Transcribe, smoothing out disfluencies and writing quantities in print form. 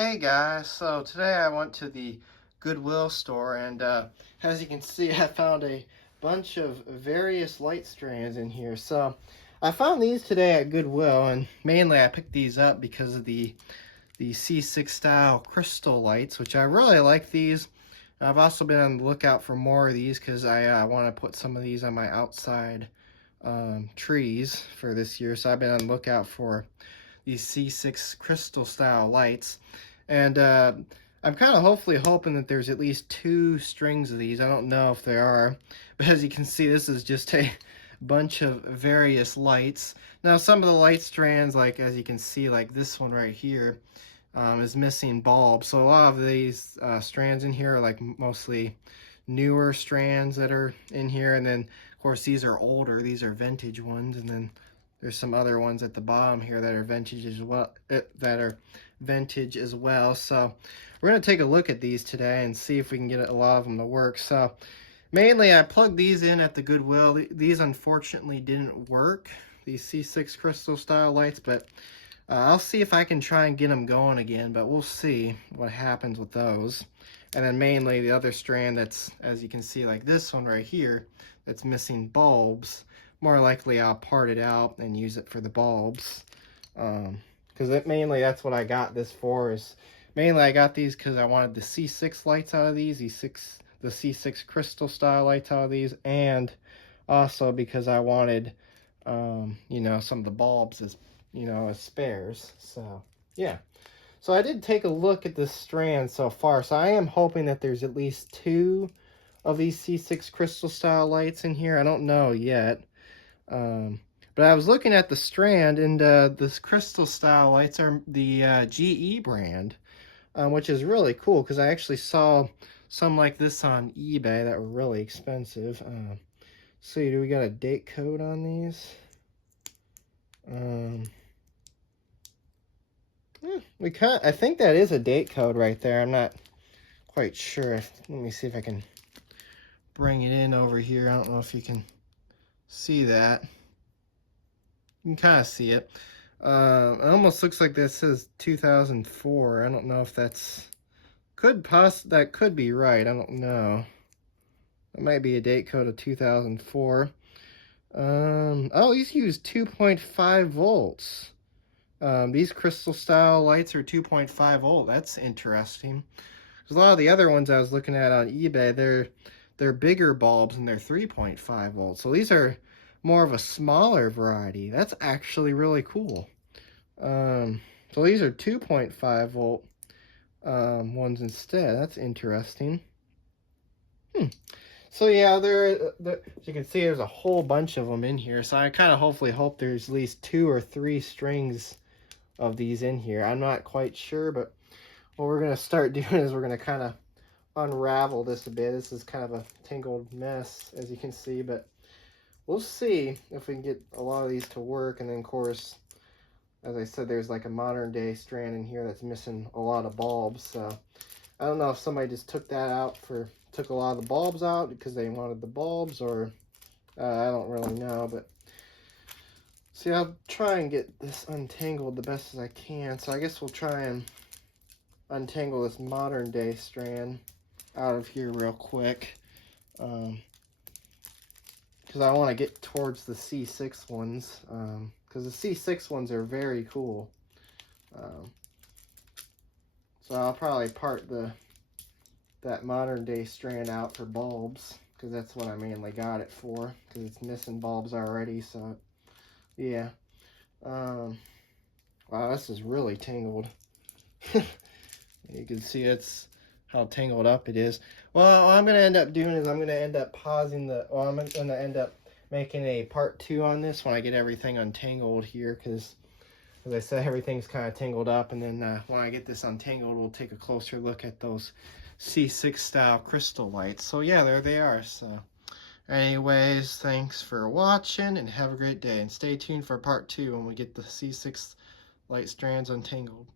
Hey guys, so today I went to the Goodwill store and as you can see I found a bunch of various light strands in here. So I found these today at Goodwill, and mainly I picked these up because of the C6 style crystal lights, which I really like these. I've also been on the lookout for more of these because I want to put some of these on my outside trees for this year. So I've been on the lookout for these C6 crystal style lights, and I'm kind of hoping that there's at least 2 strings of these. I don't know if there are, but as you can see, this is just a bunch of various lights. Now some of the light strands, like as you can see, like this one right here, is missing bulbs. So a lot of these strands in here are like mostly newer strands that are in here, and then of course these are older, these are vintage ones, and then there's some other ones at the bottom here that are vintage as well. So we're going to take a look at these today and see if we can get a lot of them to work. So mainly I plugged these in at the Goodwill. These unfortunately didn't work, these C6 crystal style lights, but I'll see if I can try and get them going again, but we'll see what happens with those. And then mainly the other strand that's, as you can see, like this one right here, that's missing bulbs. More likely I'll part it out and use it for the bulbs, because mainly that's what I got this for. Is mainly I got these because I wanted the C6 lights out of these, the C6 crystal style lights out of these, and also because I wanted you know, some of the bulbs as, you know, as spares. So yeah, so I did take a look at the strand so far, so I am hoping that there's at least 2 of these C6 crystal style lights in here. I don't know yet. But I was looking at the strand, and this crystal style lights are the GE brand, which is really cool because I actually saw some like this on eBay that were really expensive. See, do we got a date code on these? I think that is a date code right there. I'm not quite sure. Let me see if I can bring it in over here. I don't know if you can see that. You can kind of see it. It almost looks like this says 2004. I don't know if that could be right. I don't know. It might be a date code of 2004. Oh, these use 2.5 volts. These crystal style lights are 2.5 volt. That's interesting. Because a lot of the other ones I was looking at on eBay, they're bigger bulbs and they're 3.5 volts. So these are more of a smaller variety. That's actually really cool. So these are 2.5 volt ones instead. That's interesting. So yeah, as you can see, there's a whole bunch of them in here. So I kind of hopefully hope there's at least 2 or 3 strings of these in here. I'm not quite sure, but what we're going to start doing is we're going to kind of unravel this a bit. This is kind of a tangled mess, as you can see, but we'll see if we can get a lot of these to work. And then, of course, as I said, there's like a modern day strand in here that's missing a lot of bulbs. So I don't know if somebody just took a lot of the bulbs out because they wanted the bulbs, or I don't really know. But see, I'll try and get this untangled the best as I can. So I guess we'll try and untangle this modern day strand out of here real quick, because I want to get towards the C6 ones, because the C6 ones are very cool. So I'll probably part that modern day strand out for bulbs, because that's what I mainly got it for, because it's missing bulbs already. So yeah, wow, this is really tangled. You can see it's how tangled up it is. Well, what I'm going to end up doing is I'm going to end up pausing I'm going to end up making a part 2 on this when I get everything untangled here, because as I said, everything's kind of tangled up, and then when I get this untangled, we'll take a closer look at those C6 style crystal lights. So yeah, there they are. So anyways, thanks for watching and have a great day, and stay tuned for part 2 when we get the C6 light strands untangled.